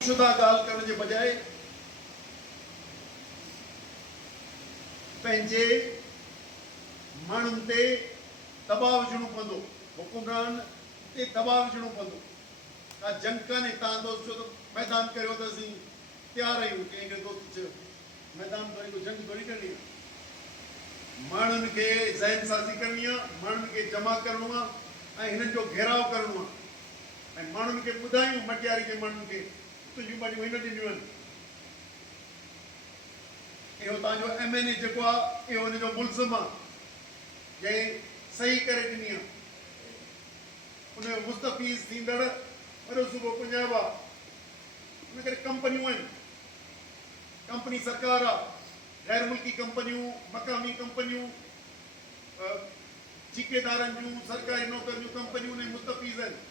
शुदा ॻाल्हि करण जे बजाए पंहिंजे माण्हुनि ते दबाव विझणो पवंदो, हुकुमरान ते दबाव विझणो पवंदो। का जंग कान्हे, तव्हां दोस्त छो त मैदान करियो त असीं तयारु आहियूं। कंहिं दोस्त चयो मैदान वरी को जंग थोरी करणी आहे। माण्हुनि खे ज़हन साज़ी करणी आहे, माण्हुनि खे जमा करिणो आहे ऐं हिननि जो घेराव करिणो आहे ऐं माण्हुनि खे ॿुधायूं, मटियारी जे माण्हुनि खे तुंहिंजूं भाॼियूं हिन ॾिनियूं आहिनि। इहो तव्हांजो MNA जेको आहे इहो हिनजो मुल्ज़िम आहे जंहिं सही करे ॾिनी आहे। उनजो मुस्तफ़ीज़ थींदड़ वॾो सूबो पंजाब आहे। इन करे कंपनियूं आहिनि, कंपनी सरकार आहे, गैर मुल्की कंपनियूं, मक़ामी कंपनियूं, ठेकेदारनि जूं, सरकारी नौकरनि जूं कंपनियूं उन मुस्तफ़ीज़ आहिनि।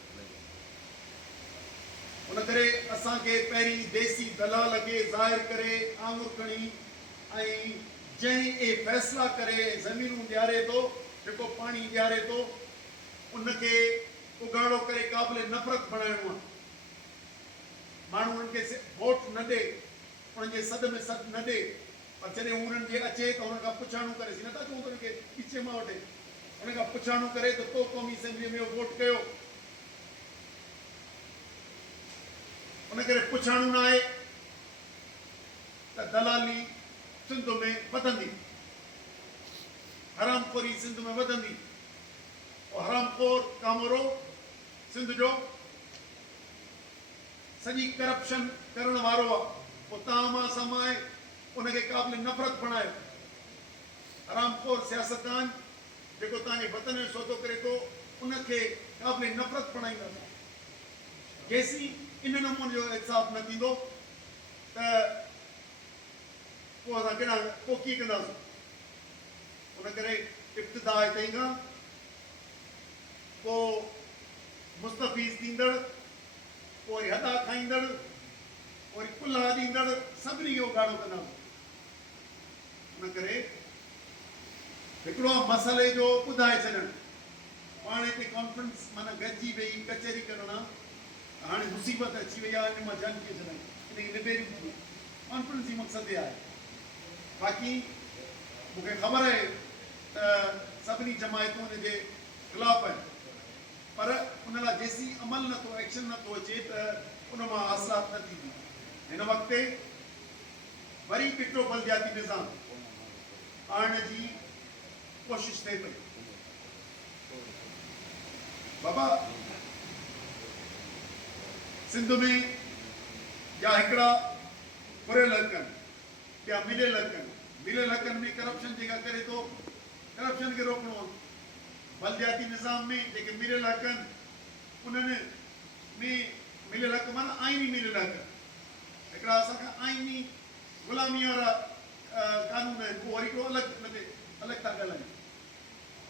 उन करे असांखे पहिरीं देसी दलाल खे ज़ाहिर करे आङुर खणी ऐं जंहिं इहे फ़ैसिला करे ज़मीनूं ॾियारे थो, जेको पाणी ॾियारे थो, उनखे उघाड़ो करे क़ाबिल नफ़रत बणाइणो आहे। माण्हू उन्हनि खे वोट न ॾे, उन्हनि जे सॾ में सॾ न ॾे, पर जॾहिं हू उन्हनि जे अचे त हुन खां पुछाणो करे, नथा चऊं त उनखे पीछे मां वठे, उन खां पुछाणो करे त तो क़ौमी असेंबलीअ में वोट कयो। उन करे पुछाणो न आहे त दलाली सिंध में वधंदी, हरामखोरी सिंध में वधंदी। हरामखोर कामरो सिंध जो सॼी करप्शन करण वारो आहे। पोइ तव्हां मां समाए उनखे क़ाबिल नफ़रत बणायो। हरामखोर सियासतदान जेको तव्हांजे वतन जो सौदो करे थो, उनखे क़ाबिल नफ़रत बणाईंदासीं। जेसीं इन नमूने जो इंसाफ़ न थींदो त पोइ असां केॾा पोइ कीअं कंदासीं। उन करे इब्तिदा हिते ई खां पोइ मुस्तफ़ीज़ थींदड़, पोइ वरी हॾा खाईंदड़, वरी कुल्हा ॾींदड़, सभिनी खे उघाड़ो कंदासीं। उन करे हिकिड़ो मसइले जो ॿुधाए छॾणु, पाण हिते कॉन्फ्रेंस माना गॾिजी वेही कचहरी करण आहे। हाणे मुसीबत अची वई आहे, इन मां जंग खे छॾायूं, इनखे निबेरियूं थियूं। कॉन्फ्रेंस जी मक़सदु इहा आहे। बाक़ी मूंखे ख़बर आहे त सभिनी जमायतूं हिन जे ख़िलाफ़ु आहिनि, पर उन लाइ जेसीं अमल नथो, एक्शन नथो अचे त उन मां हासिलात न थींदी। हिन वक़्तु वरी ॾिठो बलदियाती निज़ाम आणण जी कोशिशि थिए पई। बाबा सिंध में या हिकिड़ा फुरियल हक़ आहिनि, ॿिया मिलियल हक़ आहिनि। मिलियल हक़नि में करप्शन जेका करे थो, करप्शन खे रोकणो आहे। बलदियाती निज़ाम में जेके मिलियल हक़ आहिनि, उन्हनि में मिलियल हक़ माना आइनी मिलियल हक़। हिकिड़ा असांखां आइनी ग़ुलामी वारा कानून आहिनि, पोइ वरी को अलॻि था ॻाल्हायूं।